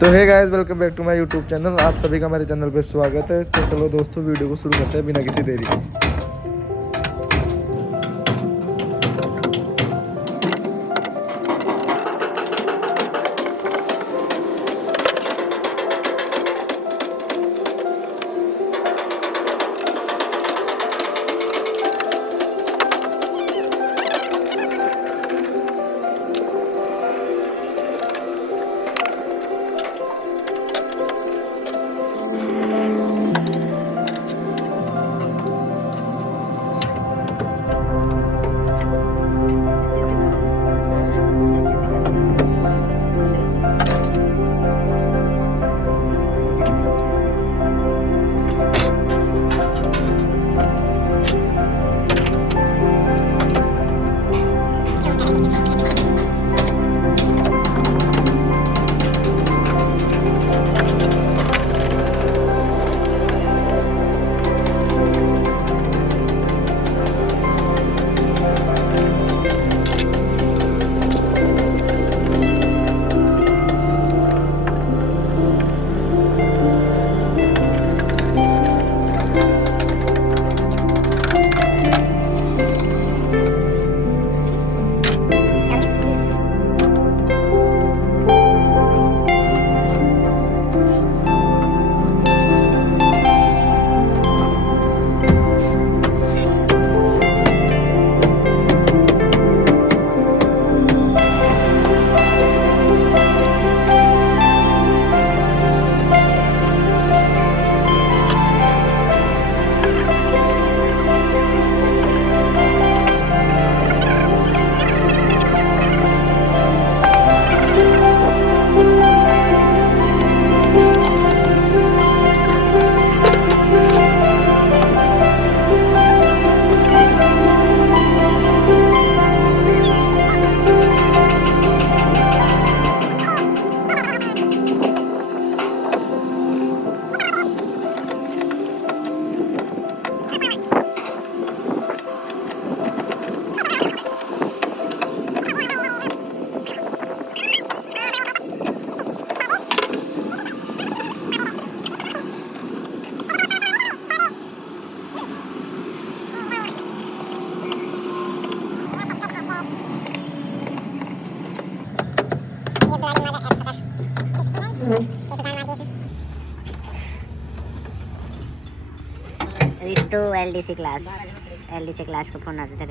तो hey guys, welcome back to my YouTube channel. आप सभी का मेरे चैनल पे स्वागत है। तो चलो दोस्तों, वीडियो को शुरू करते हैं बिना किसी देरी के। तो एलडीसी क्लास को फोन आता